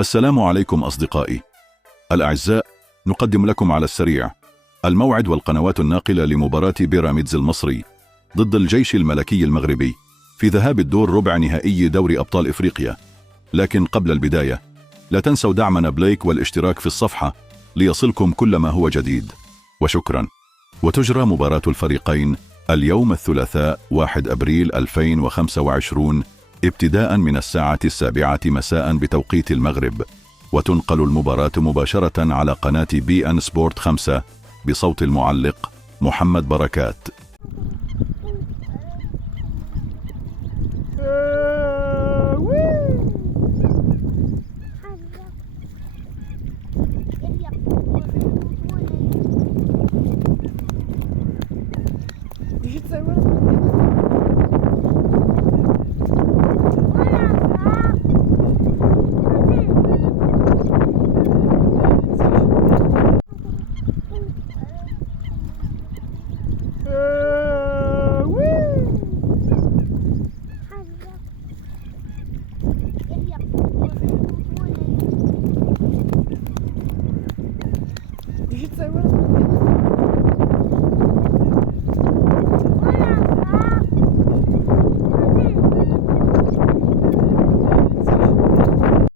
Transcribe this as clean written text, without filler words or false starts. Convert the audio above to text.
السلام عليكم أصدقائي الأعزاء. نقدم لكم على السريع الموعد والقنوات الناقلة لمباراة بيراميدز المصري ضد الجيش الملكي المغربي في ذهاب الدور ربع نهائي دوري أبطال إفريقيا. لكن قبل البداية لا تنسوا دعمنا بلايك والاشتراك في الصفحة ليصلكم كل ما هو جديد، وشكرا. وتجرى مباراة الفريقين اليوم الثلاثاء 1 أبريل 2025 ابتداء من الساعة 7 مساء بتوقيت المغرب، وتنقل المباراة مباشرة على قناة BN Sport 5 بصوت المعلق محمد بركات.